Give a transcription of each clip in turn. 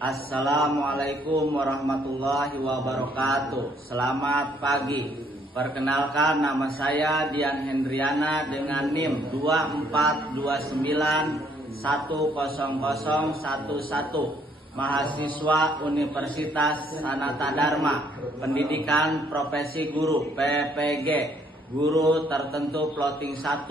Assalamualaikum warahmatullahi wabarakatuh. Selamat pagi. Perkenalkan, nama saya Dian Hendriana dengan NIM 242910011, mahasiswa Universitas Sanata Dharma, pendidikan profesi guru PPG, guru tertentu plotting 1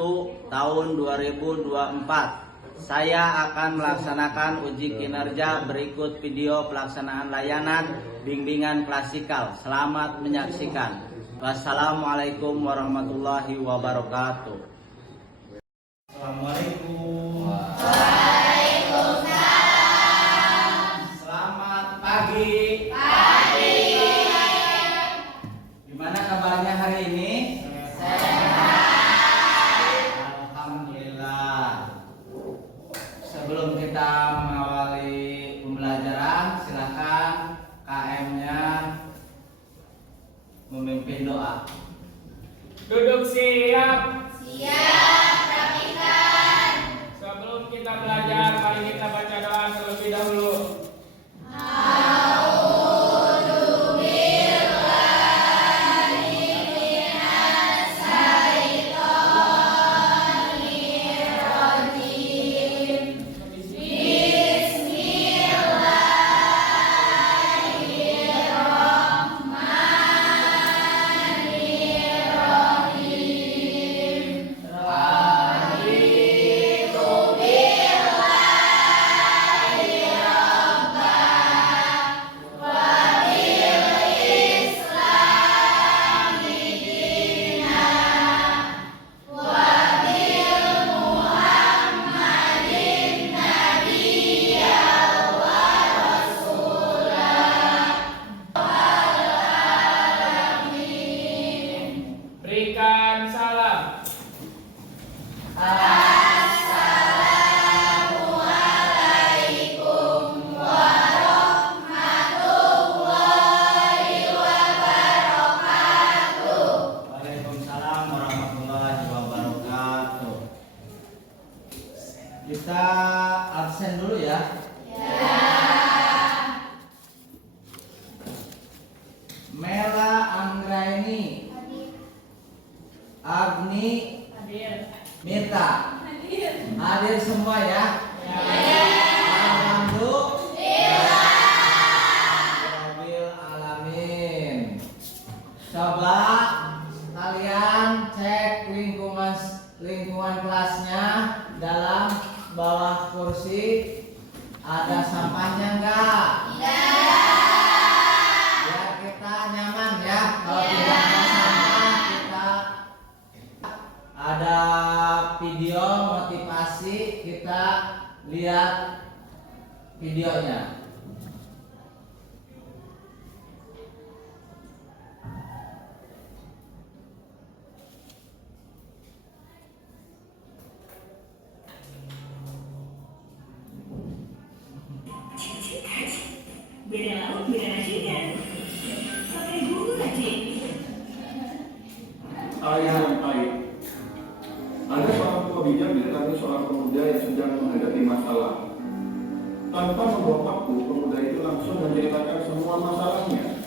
tahun 2024. Saya akan melaksanakan uji kinerja berikut video pelaksanaan layanan bimbingan klasikal. Selamat menyaksikan. Wassalamualaikum warahmatullahi wabarakatuh. Assalamualaikum. Waalaikumsalam. Selamat pagi. Gimana kabarnya hari ini? Sebelum kita mengawali pembelajaran, silakan KM-nya memimpin doa. Duduk siap. Siap, rapikan. Sebelum kita belajar, mari kita baca doa terlebih dahulu. Berikan salam. Assalamualaikum warahmatullahi wabarakatuh. Waalaikumsalam warahmatullahi wabarakatuh. Kita absen dulu ya. Mela Anggraini, Agni, Mita, hadir semua ya. Alhamdulillah. Rabbil alamin. Coba kalian cek lingkungan kelasnya, dalam bawah kursi ada sampahnya enggak? Biar kita nyaman ya. Kalau tidak ada sampah, kita ada video motivasi, kita lihat videonya. Beda laut, beda nasinya. Pakai bumbu nasi. Ayah yang baik. Ada seorang tua bijak didatangi seorang pemuda yang sedang menghadapi masalah. Tanpa membuang waktu, pemuda itu langsung menceritakan semua masalahnya.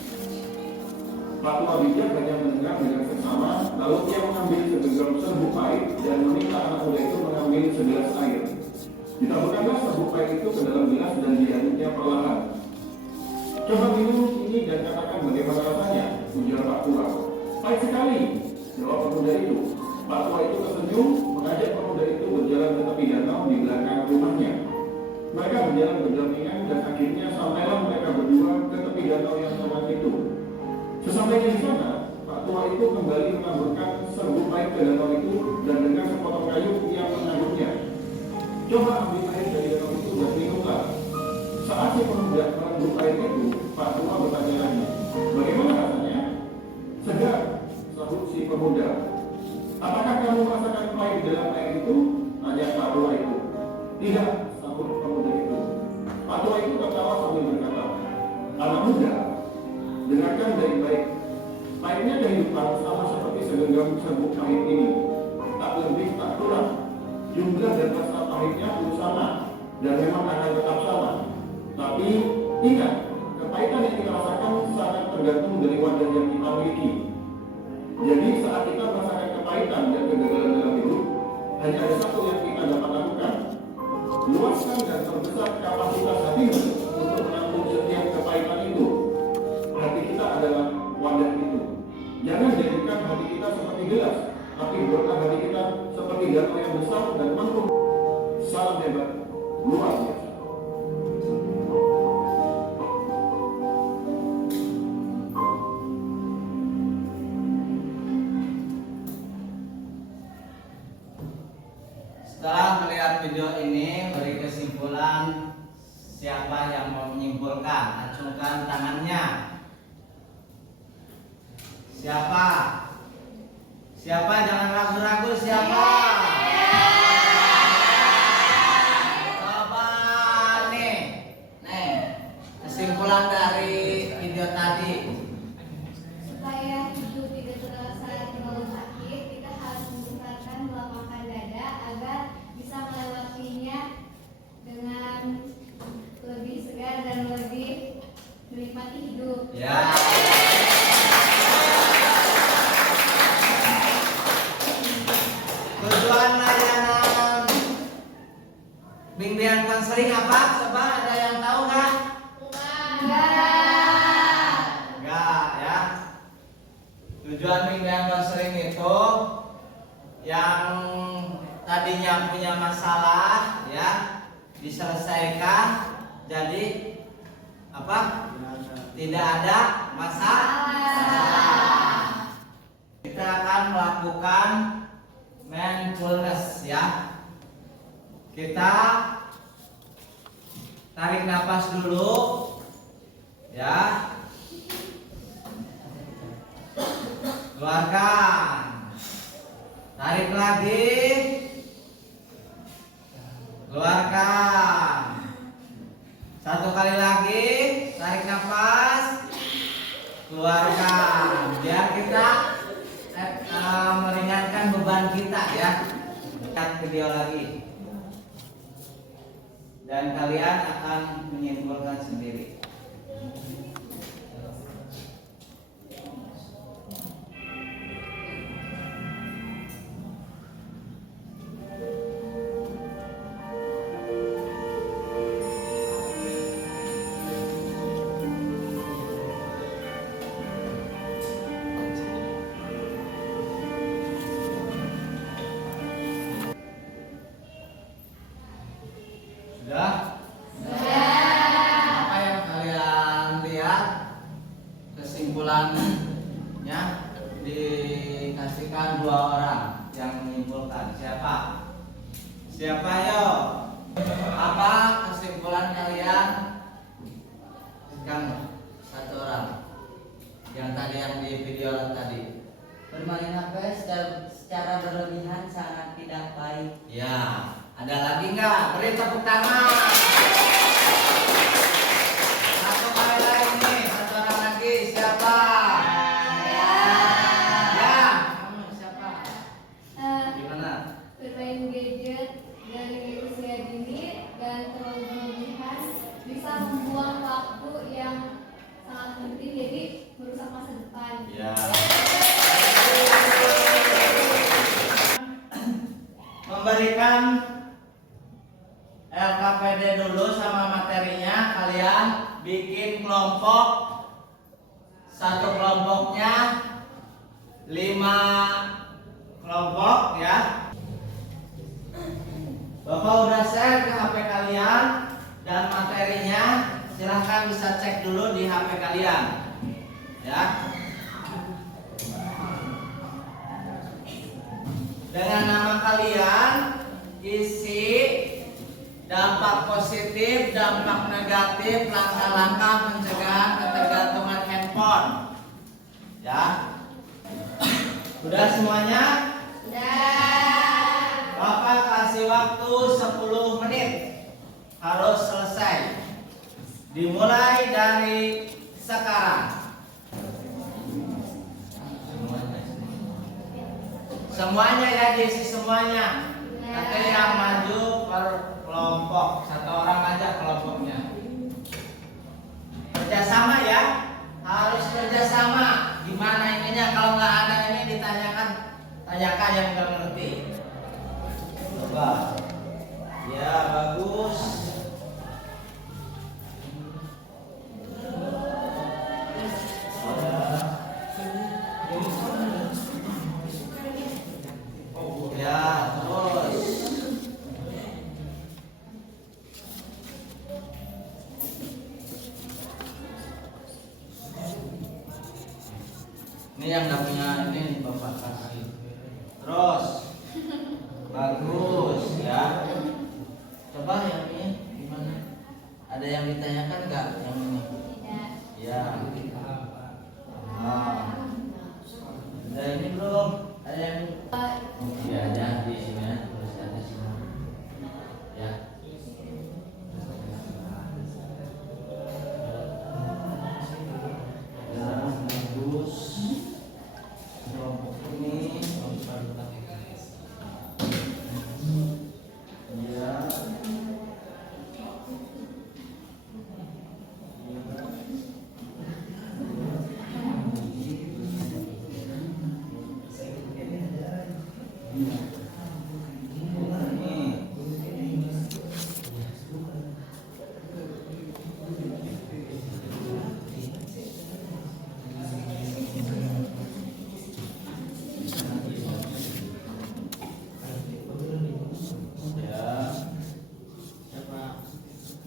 Pak tua bijak hanya mendengar dengan seksama, lalu dia mengambil segenggam serbuk pahit dan meminta anak muda itu mengambil segelas air. Ditaburkanlah serbuk pahit itu ke dalam gelas dan diaduknya perlahan. Coba minum ini dan katakan bagaimana rasanya, ujar Pak tua. Pahit sekali, jawab pemuda itu. Pak tua itu tersenyum, mengajak pemuda itu berjalan ke tepi danau di belakang rumahnya. Mereka berjalan berdampingan dan akhirnya sampailah mereka berdua ke tepi danau yang tenang itu. Sesampainya di sana, Pak tua itu kembali menaburkan serbuk pahit ke danau itu dan dengan sepotong kayu ia mengaduknya. Coba ambil air dari danau itu dan minumlah. Saat si pemuda mengaduk air itu, Pak tua bertanya lagi, bagaimana rasanya? Segar, sahut si pemuda. Apakah kamu merasakan pahit di dalam air itu? Tanya Pak tua itu. Tidak, sahut pemuda itu. Pak tua itu tertawa sambil berkata, anak muda, dengarkan baik-baik. Pahitnya kehidupan sama seperti segenggam serbuk pahit ini. Tak lebih tak kurang. Jumlah dan rasa pahitnya pun sama dan memang akan tetap sama. Tapi Ingat, kepahitan yang kita rasakan sangat tergantung dari wadah yang kita miliki. Jadi saat kita merasakan kepahitan dan kegagalan dalam hidup, hanya ada satu yang kita dapat lakukan. Luaskan dan perbesar kapasitas hatimu untuk menampung setiap kepahitan itu. Hati kita adalah wadah itu. Jangan jadikan hati kita seperti gelas, tapi buatlah hati kita seperti danau yang besar dan mampu. Salam hebat, luar biasa. Setelah melihat video ini, beri kesimpulan. Siapa yang mau menyimpulkan? Acungkan tangannya. Siapa? Siapa? Jangan ragu-ragu. Siapa? Coba nih. Kesimpulan dari video tadi. Supaya hidup tidak terasa terlalu sakit, kita harus membesarkan melapangkan dada agar bisa melewatinya dengan lebih segar dan lebih menikmati hidup. Ya. Tujuan layanan bimbingan konseling apa? Coba ada yang tahu nggak? Enggak ya. Tujuan bimbingan konseling itu yang tadinya punya masalah ya diselesaikan, jadi apa? Tidak ada masalah. Kita akan melakukan mindfulness ya. Kita tarik nafas dulu ya. Keluarkan. Tarik lagi. Keluarkan. Satu kali lagi. Tarik nafas. Keluarkan. Biar kita meringankan beban kita ya. Lihat video lagi. Dan kalian akan menyimpulkan sendiri. Sudah? Apa yang kalian lihat? Kesimpulannya dikasihkan 2 orang yang menyimpulkan. Siapa? Siapa yo? Apa kesimpulan kalian? Kan 1 orang. Yang tadi yang di video tadi. Bermain HP secara berlebihan sangat tidak baik. Ya, ada lagi nggak? Beri tepuk tangan. 1 kali lagi nih, 1 orang lagi. Siapa? Ya, kamu siapa? Gimana? Bermain gadget dari usia dini dan terlalu berlebihan bisa membuang waktu yang sangat penting, jadi merusak masa depan. Ya. Memberikan LKPD dulu sama materinya. Kalian bikin kelompok. 1 kelompoknya 5 kelompok ya. Bapak udah share ke HP kalian dan materinya silahkan bisa cek dulu di HP kalian ya. Dengan nama kalian isi dampak positif, dampak negatif, langkah-langkah pencegahan ketergantungan handphone ya. Udah semuanya? Bapak kasih waktu 10 menit, harus selesai. Dimulai dari sekarang. Semuanya ya, diisi semuanya. Nanti yang maju per kelompok, 1 orang aja kelompoknya. kerjasama ya, harus kerjasama. Gimana ininya? Kalau nggak ada ini ditanyakan, tanyakan yang nggak ngerti. Coba. Ya bagus. Ya terus. Ini yang nggak punya ini Bapak kasih. Terus. Bagus ya. Coba yang ini gimana? Ada yang ditanyakan nggak yang ini? Tidak. Ya. Nah. Ada ini belum? Ada yang? Ya ada di sini ya. Terus ada sini. Ya. Ya bagus. Kelompok ini. Ya.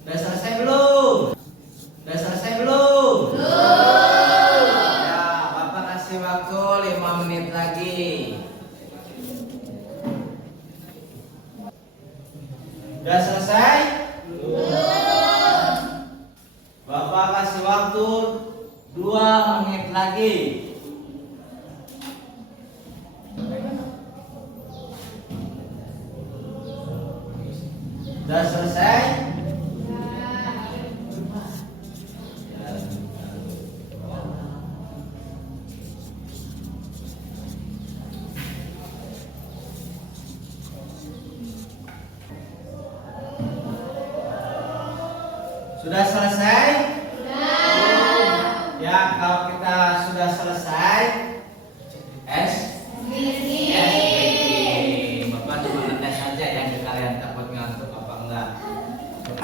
Udah selesai belum? Udah selesai belum? Ya, Bapak kasih waktu 5 menit lagi. Udah selesai? Bapak kasih waktu 2 menit lagi. Udah selesai? Sudah selesai? Ya, kalau kita sudah selesai, Bapak cuma ngetes saja ya, ke kalian takut ngantuk apa enggak?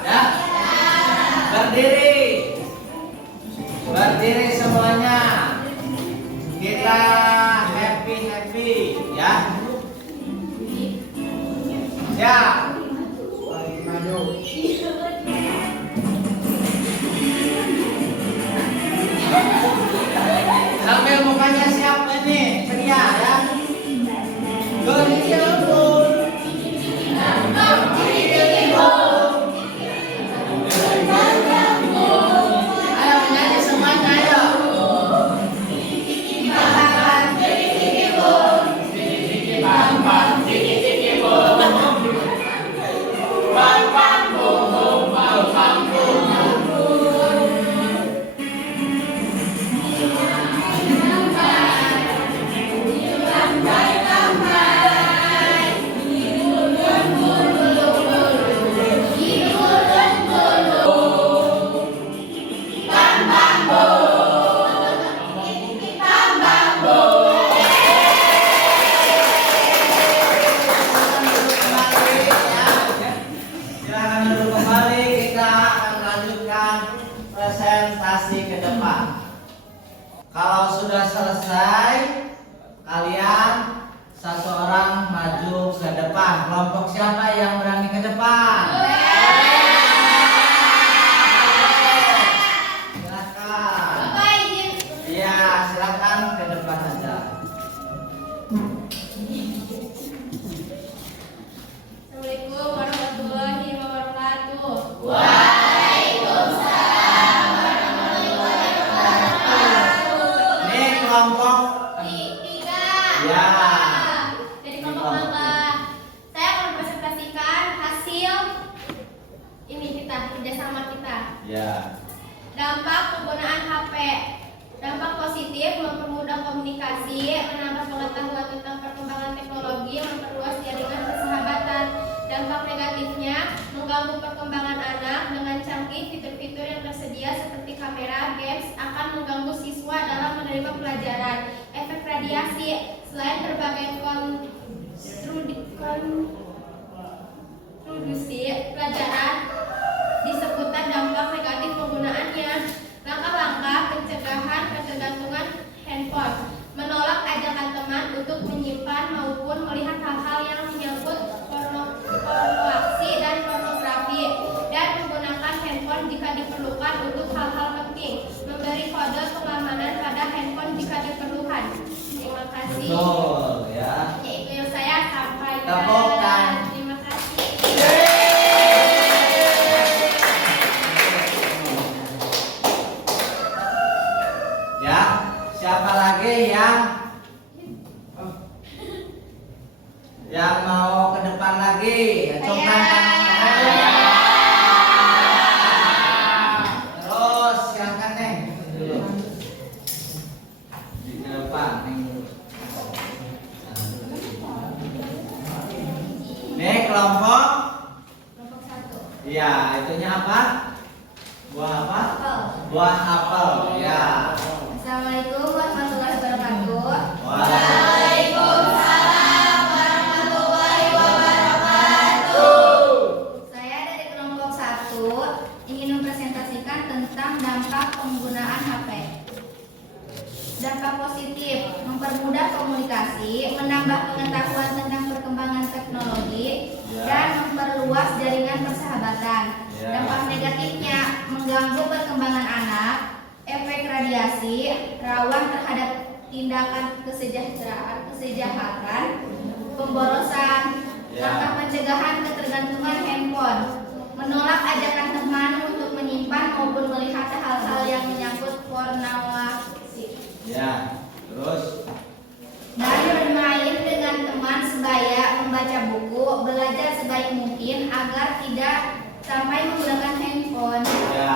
Ya? Berdiri. Berdiri semuanya. Kita happy ya. Ya. Sambil mukanya siap ini, ceria ya. Berjemur. Ayo menyanyi semuanya ayo. Silakan duduk kembali, kita akan melanjutkan presentasi ke depan. Kalau sudah selesai, kalian satu orang maju ke depan. Kelompok siapa yang berani ke depan? Silakan. Iya, silakan ke depan aja. Assalamualaikum warahmatullahi wabarakatuh. Ini kelompok Tiga. ya. Dari kelompok mangga. Saya akan presentasikan hasil ini kerjasama kita. Ya. Dampak penggunaan HP. Dampak positif mempermudah komunikasi, menambah pengetahuan tentang perkembangan teknologi, memperluas jaringan persahabatan. Dampak negatifnya mengganggu perkembangan anak dengan cara canggih, fitur-fitur yang tersedia seperti kamera, games akan mengganggu siswa dalam menerima pelajaran. Efek radiasi, selain berbagai kontribusi pelajaran, disebutkan dampak negatif penggunaannya. Langkah-langkah pencegahan ketergantungan handphone: menolak ajakan teman untuk menyimpan maupun melihat hal-hal yang menyangkut pornografi dan pornografi, dan menggunakan handphone jika diperlukan untuk hal-hal penting. Memberi kode pengamanan pada handphone jika diperlukan. Terima kasih. Betul ya. Yaitu yang saya sampaikan. Tepukan. Terima kasih. Ya, siapa lagi yang mau ke depan lagi? Acungkan tangan. Terus silakan Neng dulu. Di depan Neng. Nih kelompok. Kelompok 1. Iya, itunya apa? Buah apa? Apel. Buah apel. Ya. Assalamualaikum warahmatullahi wabarakatuh. Waalaikumsalam warahmatullahi wabarakatuh. Saya dari kelompok 1 ingin mempresentasikan tentang dampak penggunaan HP. Dampak positif: mempermudah komunikasi, menambah pengetahuan tentang perkembangan teknologi, dan memperluas jaringan persahabatan. Dampak negatifnya: mengganggu perkembangan anak, efek radiasi, rawan terhadap tindakan kejahatan, pemborosan. Langkah pencegahan ketergantungan handphone: menolak ajakan teman untuk menyimpan maupun melihat hal-hal yang menyangkut pornografi. Ya. Terus Dan bermain dengan teman sebaya, membaca buku, belajar sebaik mungkin agar tidak sampai menggunakan handphone. ya,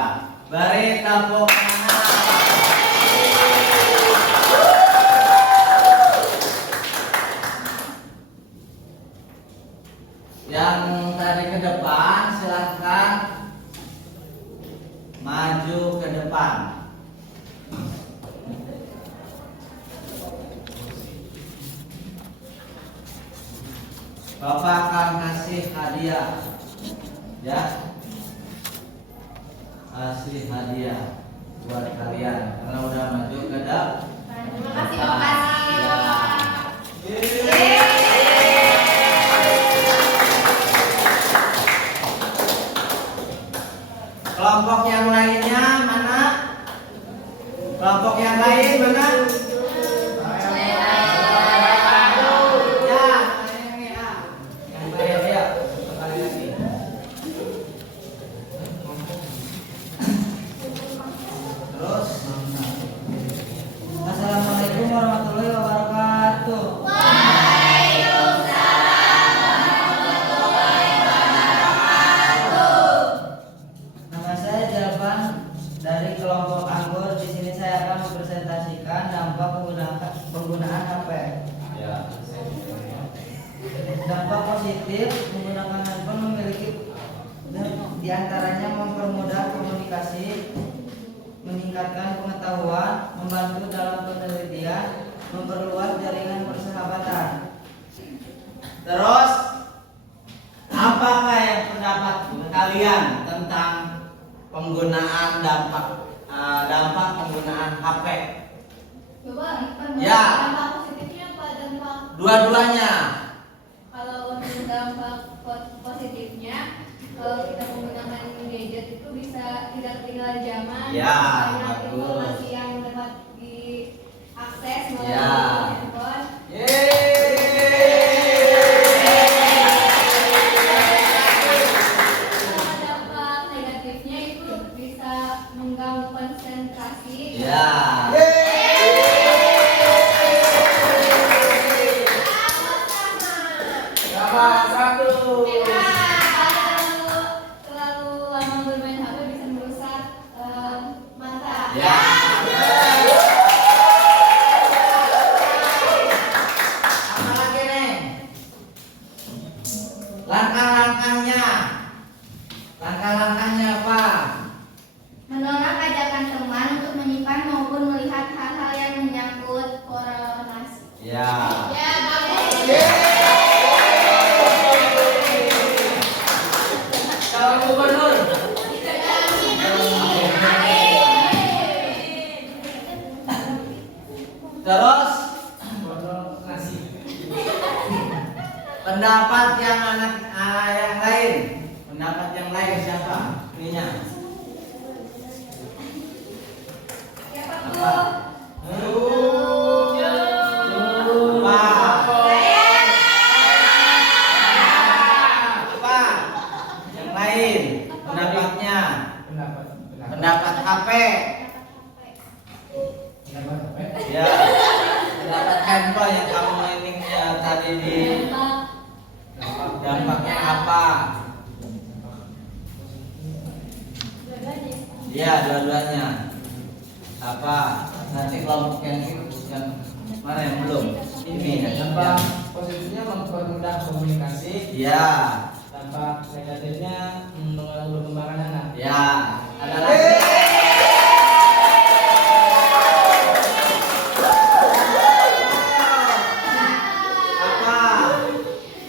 beri tepuk tangan. Yang tadi ke depan silahkan maju ke depan. Bapak akan kasih hadiah, ya, kasih hadiah buat kalian karena udah maju ke depan. Terima kasih Bapak. Kelompok yang lainnya mana? Kelompok yang lain mana? Yang lain ya, sekali lagi. Terus, Assalamualaikum warahmatullahi wabarakatuh. Nama saya Jalvan dari kelompok Anggur. Di sini saya akan mempresentasikan dampak penggunaan HP. Ya. Dampak positif menggunakan handphone memiliki diantaranya mempermudah komunikasi, meningkatkan pengetahuan, membantu dalam penelitian, memperluas jaringan persahabatan. Terus, apakah yang pendapat kalian tentang penggunaan dampak penggunaan HP? Coba Ya. dampak positifnya apa dampak? Dua-duanya. Kalau untuk dampak positifnya, kalau kita menggunakan gadget itu bisa tidak ketinggalan zaman. Ya, Banyak bagus. informasi yang dapat diakses melalui Ya. handphone. Kalau dampak negatifnya itu bisa mengganggu konsentrasi. Ya. Terlalu lama bermain HP bisa merusak mata. Ya. Apa lagi nih? Langkah-langkahnya apa? Pendapat yang yang lain. Pendapat yang lain siapa? Ininya. Siapa Apa? tuh? Apa? Apa? Yang lain. Pendapatnya. Pendapat HP. Ya. Pendapat handphone yang kamu mainin tadi di dampaknya apa? Iya, dua-duanya. Apa? Nanti kelompok yang mana yang belum? Ini ya. Dampak positifnya mempermudah komunikasi, Ya. dampak negatifnya mengganggu perkembangan anak. Ya. Ada lagi. Apa?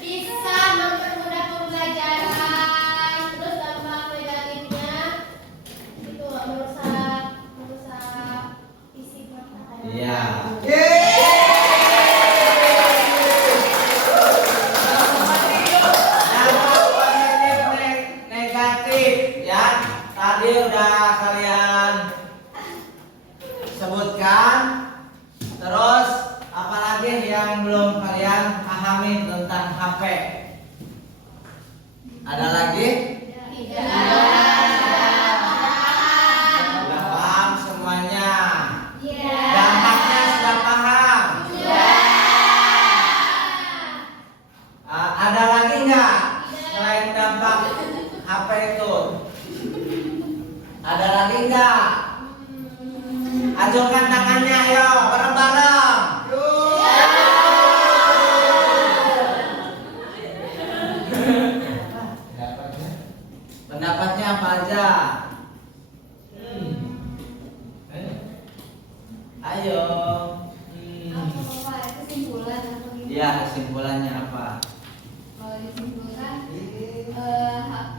Bisa mempermudah pembelajaran. Terus dampak negatifnya itu merusak fisik mata. Iya. Dampak positif negatif ya. Tadi udah kalian sebutkan. Terus apalagi yang belum kalian pahami tentang HP? Ada lagi? Sudah paham semuanya? Dampaknya sudah paham? Ada lagi nggak selain dampak HP itu? Ada lagi nggak? Ajukan tangannya, ayo bareng-bareng. Pendapatnya apa aja? Ayo. Apa kesimpulan atau gimana? Ya, kesimpulannya apa? Kalau disimpulkan,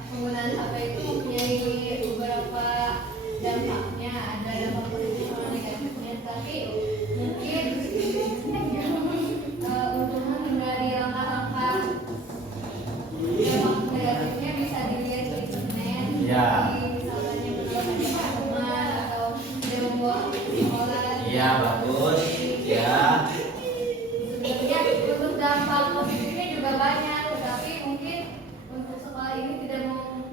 penggunaan HP itu mempunyai beberapa dampaknya, ada dampak positif sama negatifnya. Tapi mungkin untuk menghindari langkah-langkah dampak negatifnya bisa dilihat di internet. Ya. Misalnya berbagai teman atau tidak membawa sekolah. Iya, bagus. Ya. Sebenarnya untuk dampak positifnya juga banyak, tetapi mungkin untuk sekolah ini tidak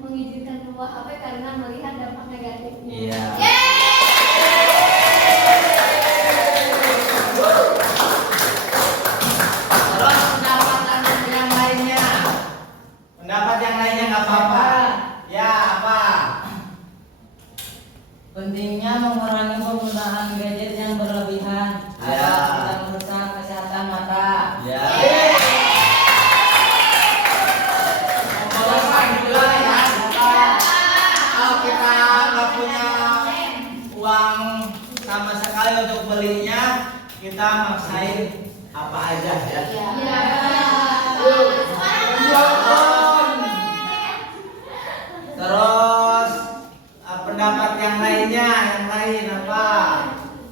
mengizinkan membawa HP karena melihat dampak negatifnya. Iya. Terus pendapat yang lainnya. Pendapat yang lainnya nggak apa-apa. Ya, apa? Pentingnya mengurangi penggunaan gadget yang berlebihan agar Ya. tidak merusak kesehatan mata. Ya. Pembalasan juga ya. Kalau kita nggak punya uang sama sekali untuk belinya, kita maksain apa aja ya. Terus pendapat yang lainnya, yang lain apa?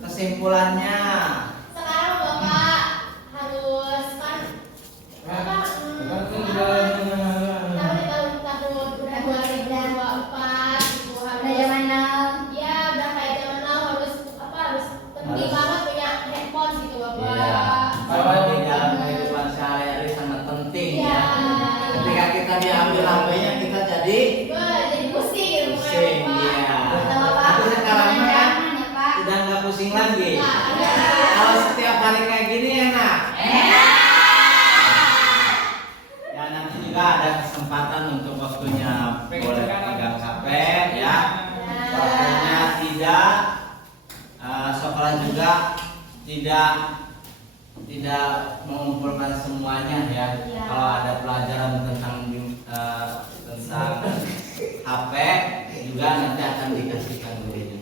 Kesimpulannya. Sekarang Bapak harus kan apa? Tahun 2024 gitu harus. Ya udah kayak zaman now harus harus penting banget punya handphone gitu Bapak. Iya. Kalau di dalam kehidupan sehari-hari sangat penting ya. Iya. Ketika kita diambil HP-nya, kita jadi Jadi pusing gitu pusing. Iya. Tapi sekarang kan udah nggak pusing lagi. Kalau setiap hari kayak gini enak. Ya nanti juga ada kesempatan untuk waktunya boleh pegang HP ya. Waktunya tidak sekolah juga tidak mengumpulkan semuanya ya. Kalau ada pelajaran tentang HP juga nanti akan dikasihkan gurunya.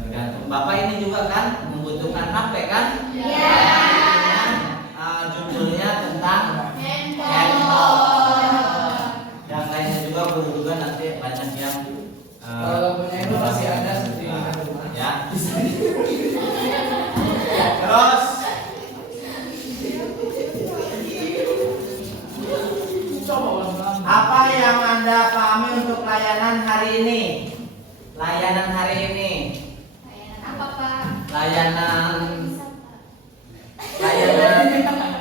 Tergantung. Bapak ini juga kan membutuhkan HP kan? Iya. Judulnya tentang Handphone. yang lainnya juga guru juga nanti banyak yang Kalau punya itu masih ada seperti yang ada rumah. ya. Terus layanan hari ini. Layanan hari ini. Apa Pak? Layanan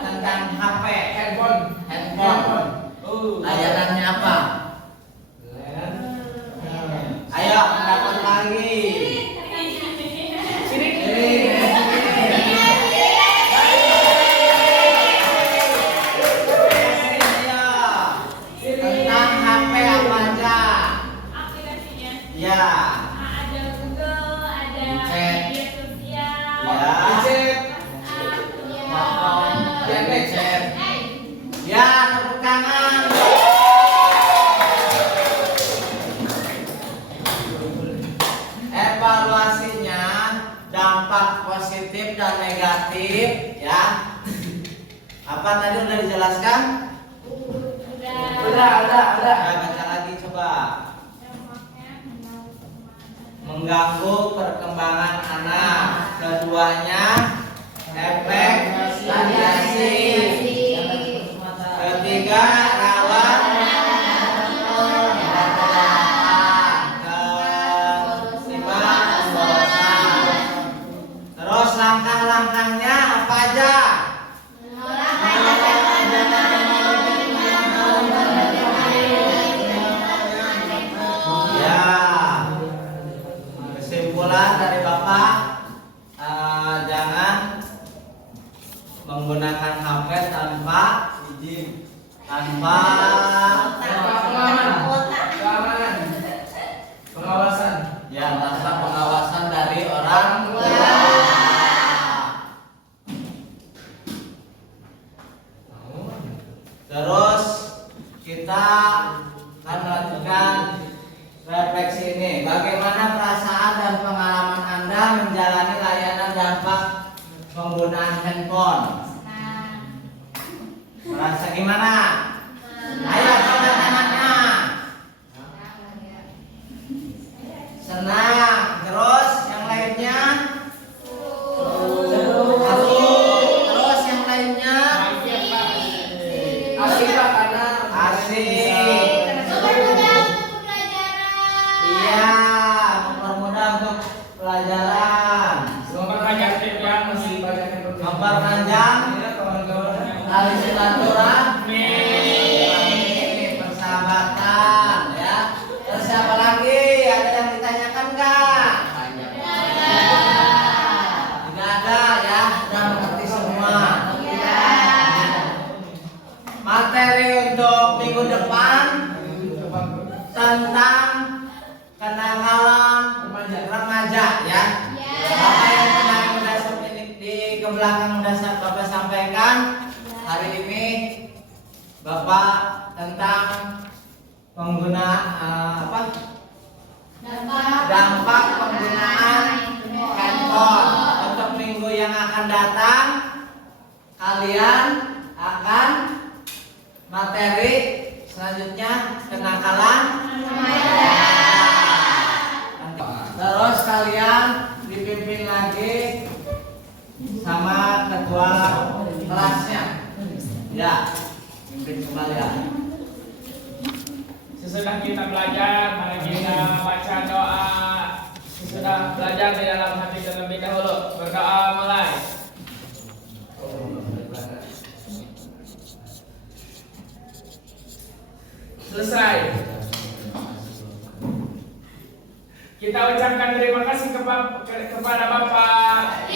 tentang HP, handphone. Layanannya apa? Ayo pendapat lagi. Tentang HP apa aja? Aplikasinya. Ya. Ada Google, ada Chat. media sosial. Ya, tepuk tangan. Evaluasinya dampak positif dan negatif ya. Apa tadi udah dijelaskan? Udah. Ya, baca lagi coba. Mengganggu perkembangan anak. Keduanya efek radiasi. Ketiga rawan kelima pemborosan. Terus langkah-langkahnya apa aja? Ya, kesimpulan dari Bapak, jangan menggunakan HP tanpa izin, tanpa Pengawasan. ya tanpa pengawasan dari orang tua. Terus kita akan melakukan refleksi ini. Bagaimana perasaan dan pengalaman Anda menjalani layanan dampak penggunaan handphone? Merasa gimana? Ayo coba tangannya. Senang. Terus yang lainnya? Terus yang lainnya? Asik Pak karena Asik. Mempermudah untuk pelajaran. Iya, mempermudah untuk pelajaran. memperbanyak tim yang masih banyak yang berpikir. Memperpanjang Ya, kawan-kawan. tali silaturahmi, persahabatan, ya. Terus siapa lagi? Ada yang ditanyakan nggak? Tidak ada ya, sudah mengerti semua. Materi untuk minggu depan tentang kenakalan remaja ya. Apa yang kemarin udah di ke belakang udah Bapak sampaikan, hari ini Bapak tentang dampak penggunaan handphone. Untuk minggu yang akan datang kalian akan materi selanjutnya kenakalan remaja. Terus kalian dipimpin lagi sama ketua kelasnya. Ya, pimpin kembali ya. Sesudah kita belajar, mari kita baca doa. Sesudah belajar di dalam hati terlebih dahulu. Berdoa mulai. Selesai. Kita ucapkan terima kasih kepada Bapak.